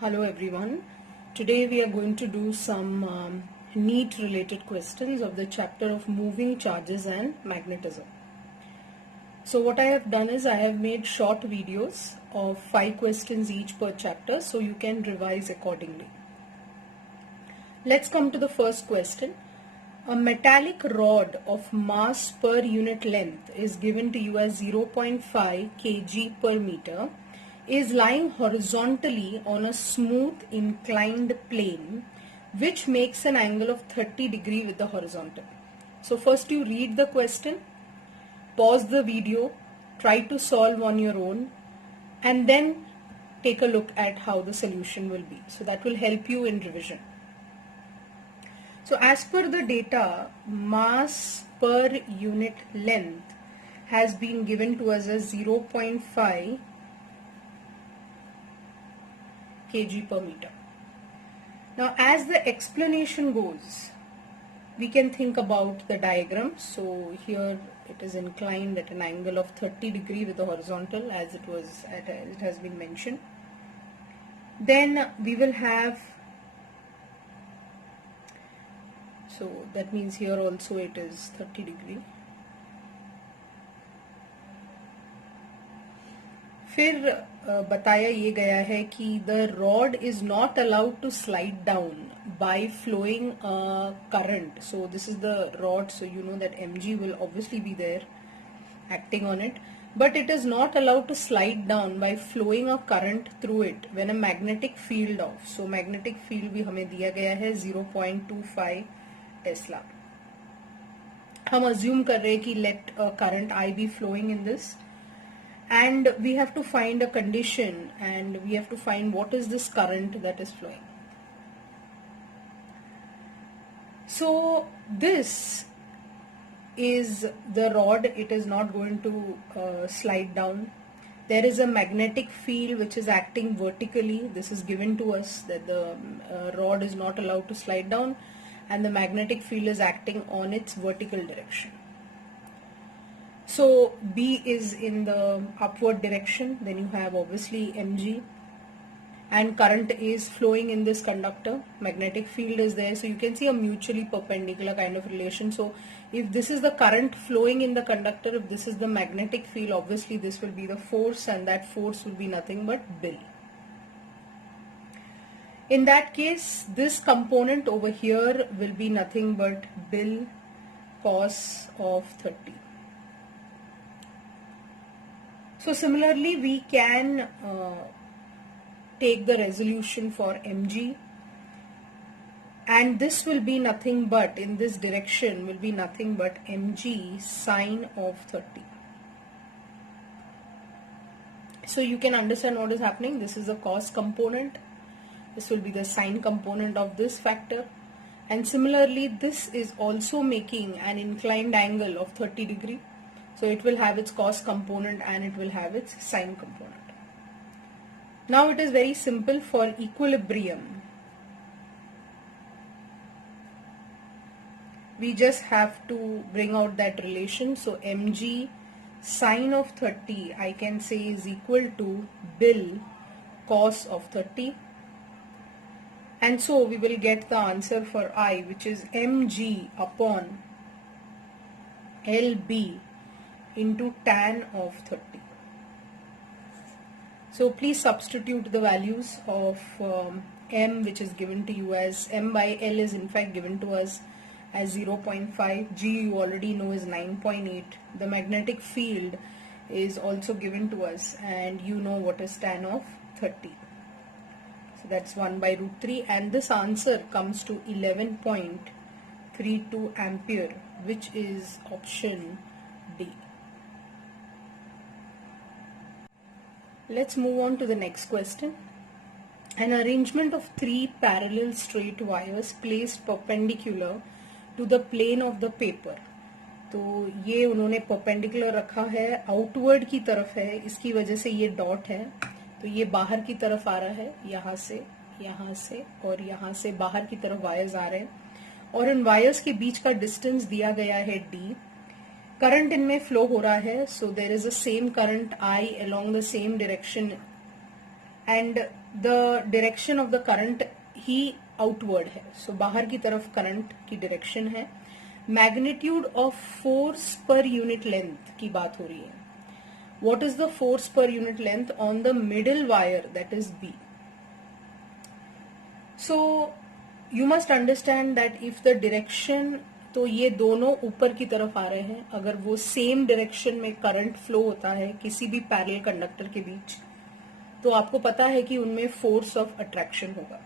Hello everyone. Today we are going to do some NEET related questions of the chapter of moving charges and magnetism. So what I have done is I have made short videos of 5 questions each per chapter so you can revise accordingly. Let's come to the first question. A metallic rod of mass per unit length is given to you as 0.5 kg per meter, is lying horizontally on a smooth inclined plane which makes an angle of 30 degree with the horizontal. So first you read the question, pause the video, try to solve on your own, and then take a look at how the solution will be. So that will help you in revision. So as per the data, mass per unit length has been given to us as 0.5 kg per meter. Now as the explanation goes, we can think about the diagram. So here it is inclined at an angle of 30 degree with the horizontal as it has been mentioned. Then we will have, so that means here also it is 30 degree. फिर बताया ये गया है कि the rod is not allowed to slide down by flowing current. So this is the rod, so you know that mg will obviously be there acting on it, but it is not allowed to slide down by flowing a current through it when a magnetic field of, so magnetic field भी हमें दिया गया है 0.25 Tesla. हम assume कर रहे हैं कि let current I be flowing in this, and we have to find a condition and we have to find what is this current that is flowing. So this is the rod, it is not going to slide down. There is a magnetic field which is acting vertically. This is given to us that the rod is not allowed to slide down and the magnetic field is acting on its vertical direction. So B is in the upward direction, then you have obviously mg, and current is flowing in this conductor, magnetic field is there, so you can see a mutually perpendicular kind of relation. So if this is the current flowing in the conductor, if this is the magnetic field, obviously this will be the force, and that force will be nothing but Bill. In that case, this component over here will be nothing but Bill cos of 30. So similarly, we can take the resolution for mg, and this will be nothing but, in this direction will be nothing but mg sine of 30. So you can understand what is happening. This is the cos component, this will be the sine component of this factor, and similarly this is also making an inclined angle of 30 degree. So it will have its cos component and it will have its sine component. Now it is very simple. For equilibrium, we just have to bring out that relation. So mg sine of 30 I can say is equal to Bill cos of 30, and so we will get the answer for I, which is mg upon lb into tan of 30. So please substitute the values of m, which is given to you as m by L is in fact given to us as 0.5, G you already know is 9.8, the magnetic field is also given to us, and you know what is tan of 30. So that's 1 by root 3, and this answer comes to 11.32 ampere, which is option D. Let's move on to the next question. An arrangement of 3 parallel straight wires placed perpendicular to the plane of the paper. तो ये उन्होंने perpendicular रखा है, outward की तरफ है, इसकी वजह से ये dot है, तो ये बाहर की तरफ आ रहा है, यहाँ से और यहाँ से बाहर की तरफ वायर्स आ रहे हैं, और इन वायर्स के बीच का डिस्टेंस दिया गया है D. करंट इनमें फ्लो हो रहा है, so there is a same current I along the same direction and the direction of the current ही आउटवर्ड है, सो बाहर की तरफ करंट की डायरेक्शन है. Magnitude of force per unit length की बात हो रही है. What is the force per unit length on the middle wire, that is B? So you must understand that if the direction, तो ये दोनों ऊपर की तरफ आ रहे हैं, अगर वो सेम डायरेक्शन में करंट फ्लो होता है किसी भी पैरेलल कंडक्टर के बीच, तो आपको पता है कि उनमें फोर्स ऑफ अट्रैक्शन होगा.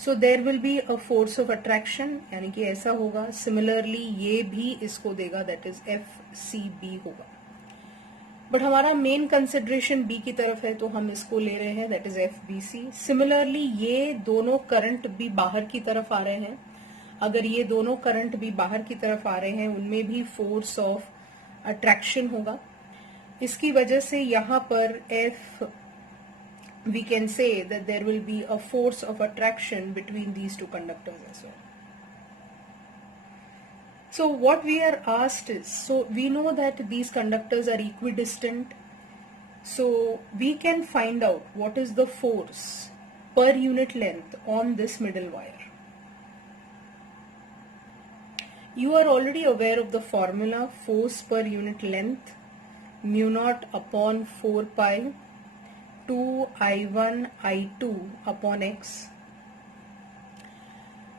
So there will be a force of attraction, यानी कि ऐसा होगा. सिमिलरली ये भी इसको देगा, दैट इज FCB होगा. बट हमारा मेन कंसिडरेशन बी की तरफ है, तो हम इसको ले रहे हैं, दैट इज FBC. सिमिलरली ये दोनों करंट भी बाहर की तरफ आ रहे हैं. अगर ये दोनों करंट भी बाहर की तरफ आ रहे हैं, उनमें भी फोर्स ऑफ अट्रैक्शन होगा. इसकी वजह से यहाँ पर we can say that there will be a force of attraction between these two conductors as well. So what we are asked is, so we know that these conductors are equidistant, so we can find out what is the force per unit length on this middle wire. You are already aware of the formula, force per unit length mu naught upon 4 pi 2 I1 I2 upon x.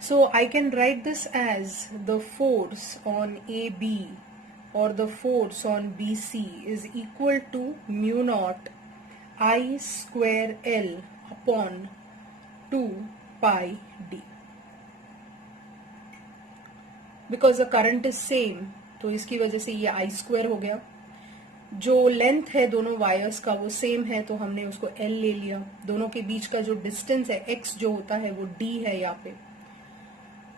So I can write this as the force on AB or the force on BC is equal to mu naught I square L upon 2 pi D. Because the current is same, तो इसकी वजह से ये I square हो गया. जो length है दोनों वायर्स का वो सेम है, तो हमने उसको L ले लिया. दोनों के बीच का जो डिस्टेंस है x जो होता है वो D है यहाँ पे,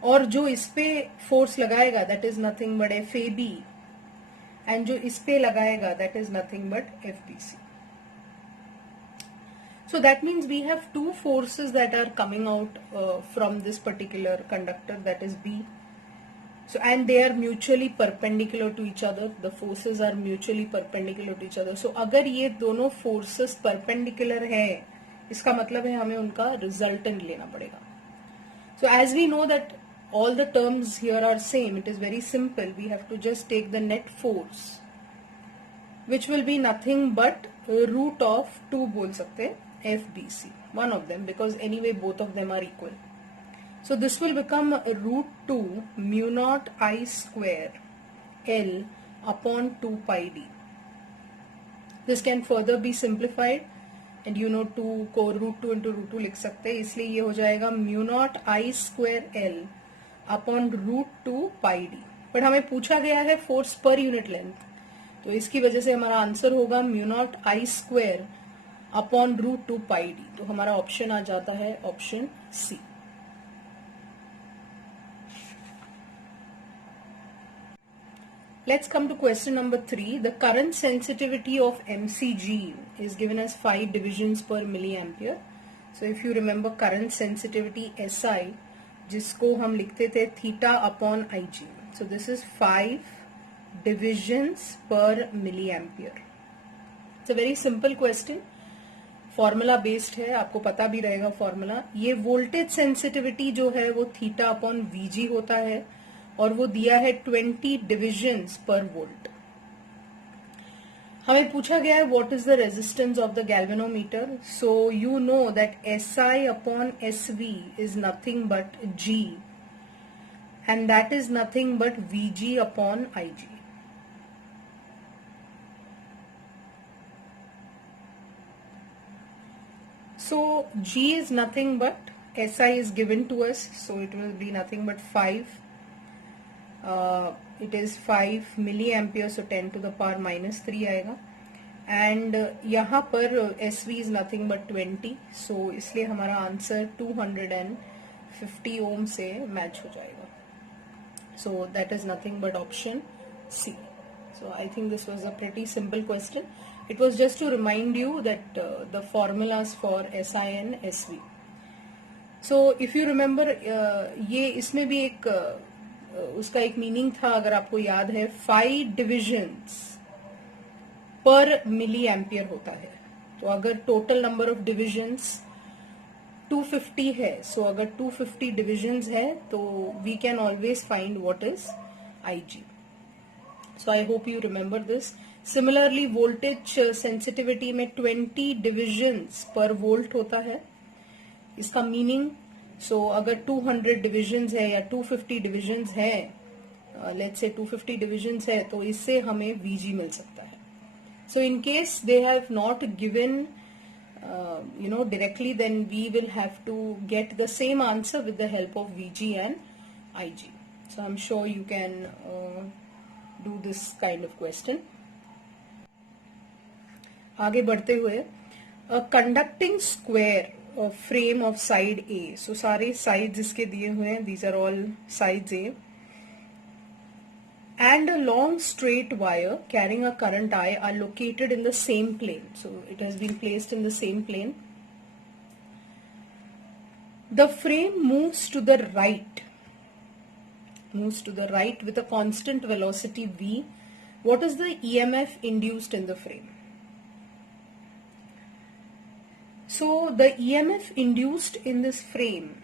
और जो इस पे फोर्स लगाएगा that is nothing but FAB, and जो इस पे लगाएगा that is nothing but FBC. So that means we have two forces that are coming out from this particular conductor, that is B. So and they are mutually perpendicular to each other. The forces are mutually perpendicular to each other. So अगर ये दोनों forces perpendicular है, इसका मतलब है हमें उनका resultant लेना पड़ेगा. So as we know that all the terms here are same, it is very simple. We have to just take the net force, which will be nothing but root of 2 बोल सकते हैं FBC, one of them, because anyway both of them are equal. So this will become root 2 mu naught I square L upon 2 pi D. This can further be simplified, and you know 2 को root 2 into root 2 लिख सकते हैं, इसलिए ये हो जाएगा mu naught I square L upon root 2 pi D. But हमें पूछा गया है फोर्स पर यूनिट लेंथ, तो इसकी वजह से हमारा आंसर होगा mu naught I square upon root 2 pi D. तो हमारा ऑप्शन आ जाता है option C. Let's come to question number 3. The current sensitivity of MCG is given as 5 divisions per milliampere. So if you remember current sensitivity SI, जिसको हम लिखते थे theta upon IG. So this is 5 divisions per milliampere. It's a very simple question. Formula based है, आपको पता भी रहेगा formula. ये वोल्टेज सेंसिटिविटी जो है वो थीटा अपॉन VG होता है, और वो दिया है 20 डिविजन्स पर वोल्ट. हमें पूछा गया है what is the resistance of the galvanometer. So you know that SI upon SV is nothing but G, and that is nothing but VG upon IG. So G is nothing but SI is given to us, so it will be nothing but 5. It is 5 milliampere, so 10 to the power minus 3 आएगा. And यहाँ पर SV is nothing but 20, so इसलिए हमारा answer 250 ओम से match हो जाएगा. So that is nothing but option C. So I think this was a pretty simple question. It was just to remind you that the formulas for SI and SV. So if you remember, ये इसमें भी एक उसका एक meaning था, अगर आपको याद है, 5 डिविजन्स पर मिली एम्पियर होता है. तो अगर टोटल नंबर ऑफ डिविजन्स 250 है, सो अगर 250 डिविजन्स है तो we can always find what is IG. So I hope you remember this. Similarly, voltage sensitivity में 20 divisions per volt होता है. इसका मीनिंग, सो अगर 200 डिविजन्स है या 250 डिविजन्स है, लेट्स से 250 डिविजन्स है, तो इससे हमें VG मिल सकता है. So in case they have not given directly, then we will have to get the same answer with the help of VG and IG. So I'm sure you can do this kind of question. आगे बढ़ते हुए, a conducting square frame of side A. So सारे sides इसके दिए हुए हैं, these are all sides A. And a long straight wire carrying a current I are located in the same plane. So it has been placed in the same plane. The frame moves to the right with a constant velocity V. What is the EMF induced in the frame? So the EMF induced in this frame,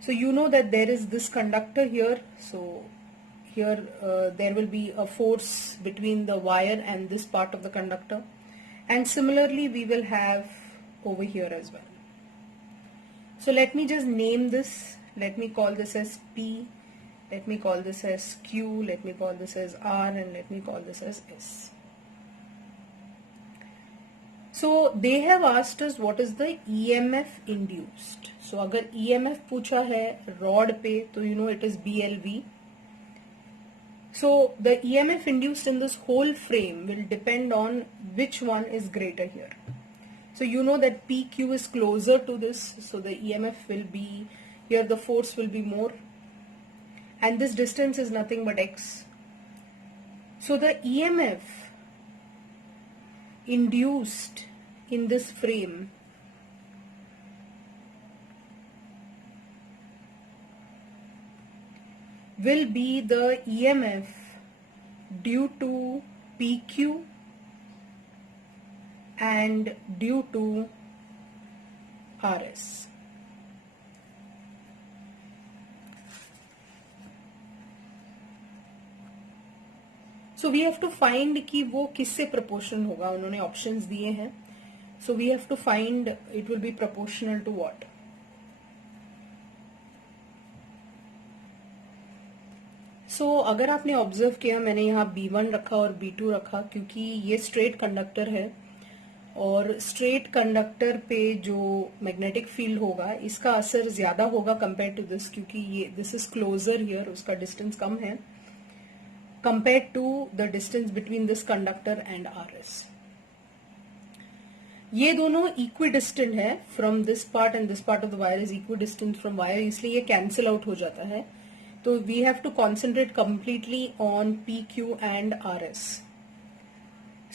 so you know that there is this conductor here, so here there will be a force between the wire and this part of the conductor, and similarly we will have over here as well. So let me just name this. Let me call this as P, let me call this as Q, let me call this as R, and let me call this as S. So they have asked us what is the EMF induced. So अगर EMF पूछा है rod पे, तो you know it is BLV. So the EMF induced in this whole frame will depend on which one is greater here. So you know that PQ is closer to this, so the EMF will be, here the force will be more, and this distance is nothing but X. So the EMF induced in this frame will be the EMF due to PQ and due to RS. So we have to find कि वो किससे proportional होगा. उन्होंने options दिए हैं. So we have to find it will be proportional to what. So अगर आपने observe किया, मैंने यहाँ B1 रखा और B2 रखा क्योंकि ये स्ट्रेट कंडक्टर है और स्ट्रेट कंडक्टर पे जो मैग्नेटिक फील्ड होगा इसका असर ज्यादा होगा कंपेयर टू दिस, क्योंकि ये दिस इज क्लोजर हियर, उसका डिस्टेंस कम है compare to the distance between this conductor and RS. ये दोनों इक्विडिस्टेंट है from this part and this part of the wire is equidistant from wire, इसलिए ये कैंसिल आउट हो जाता है. तो we have to concentrate completely on PQ and RS.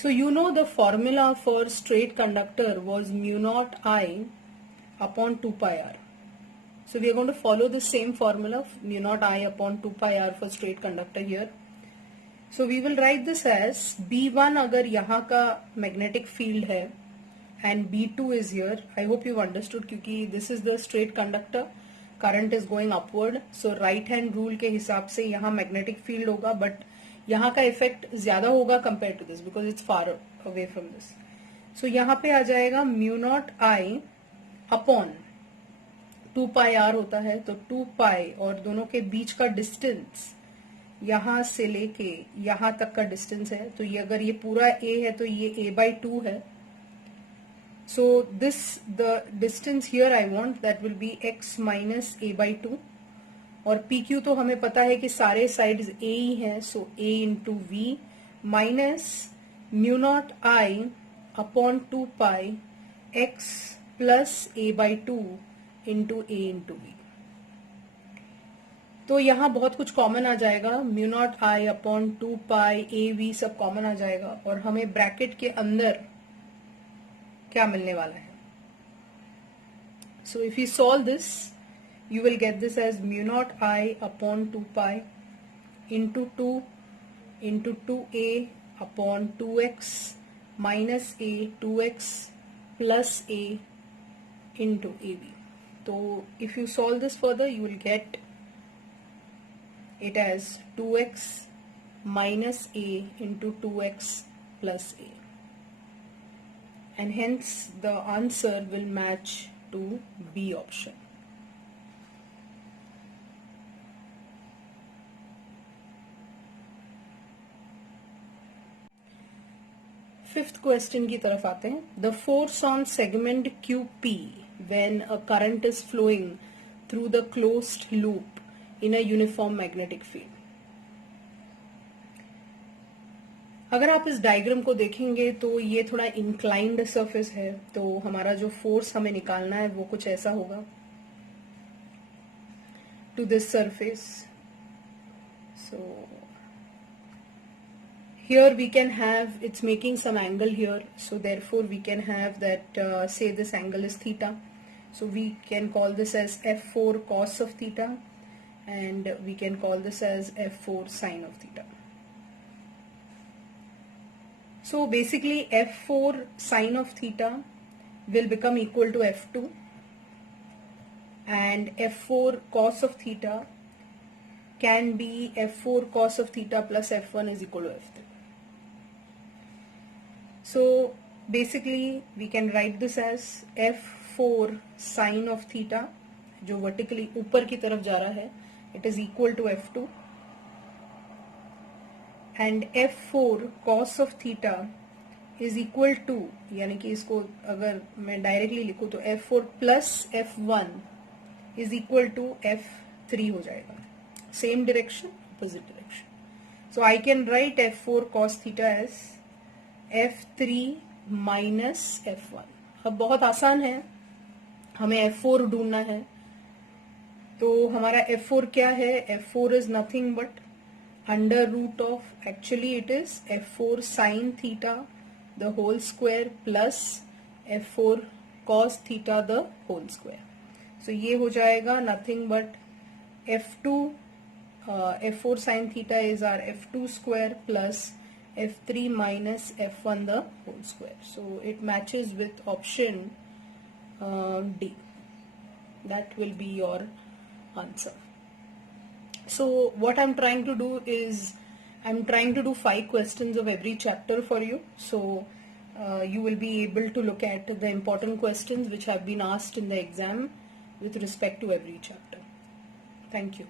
So you know the formula for straight conductor was mu naught I upon 2 pi r. So we are going to follow the same formula, mu naught I upon 2 pi r for straight conductor here. So we will write this as B1 अगर यहाँ का magnetic field है and B2 is here. I hope you've understood क्योंकि this is the straight conductor, current is going upward. So right hand rule के हिसाब से यहाँ magnetic field होगा, but यहाँ का इफेक्ट ज्यादा होगा compare to this because it's far away from this. So यहाँ पे आ जाएगा mu naught I upon 2 pi r होता है, तो 2 पाई और दोनों के बीच का डिस्टेंस यहाँ से लेके यहाँ तक का डिस्टेंस है, तो ये अगर ये पूरा ए है तो ये a/2 है. So this the distance here I want that will be x minus a/2. और PQ तो हमें पता है कि सारे साइड्स A ही हैं, so A into V minus mu naught I upon 2 pi x plus a/2 into A into V. तो यहाँ बहुत कुछ कॉमन आ जाएगा, mu naught I upon 2 pi AV सब कॉमन आ जाएगा और हमें ब्रैकेट के अंदर क्या मिलने वाला है. So if you solve this you will get this as mu naught I upon 2 pi into 2 into 2a upon 2x minus a 2x plus a into ab. So if you solve this further, you will get it as 2x minus a into 2x plus a, and hence the answer will match to B option. Fifth question की तरफ आते हैं. The force on segment QP when a current is flowing through the closed loop in a uniform magnetic field. अगर आप इस diagram को देखेंगे तो ये थोड़ा इंक्लाइंड सरफेस है, तो हमारा जो फोर्स हमें निकालना है वो कुछ ऐसा होगा to this surface. So here we can have, it's making some angle here, so therefore we can have that say this angle is theta, so we can call this as F4 cos of theta, and we can call this as F4 sin of theta. So basically F4 sin of theta will become equal to F2, and F4 cos of theta can be F4 cos of theta plus F1 is equal to F3. So basically we can write this as F4 sin of theta जो vertically ऊपर की तरफ जा रहा है, it is equal to F2, and F4 cos of theta is equal to, यानी कि इसको अगर मैं डायरेक्टली लिखूं तो F4 plus F1 is equal to F3 हो जाएगा. Same direction, opposite direction. So I can write F4 cos theta as F3 minus F1. अब बहुत आसान है, हमें F4 ढूंढना है. तो हमारा F4 क्या है? F4 is nothing but under root of, actually it is F4 sin theta the whole square plus F4 cos theta the whole square. So ये हो जाएगा nothing but F2 F4 sin theta is our F2 square plus F3 minus F1 the whole square. So it matches with option D. That will be your answer. So what I'm trying to do is I'm trying to do 5 questions of every chapter for you. So you will be able to look at the important questions which have been asked in the exam with respect to every chapter. Thank you.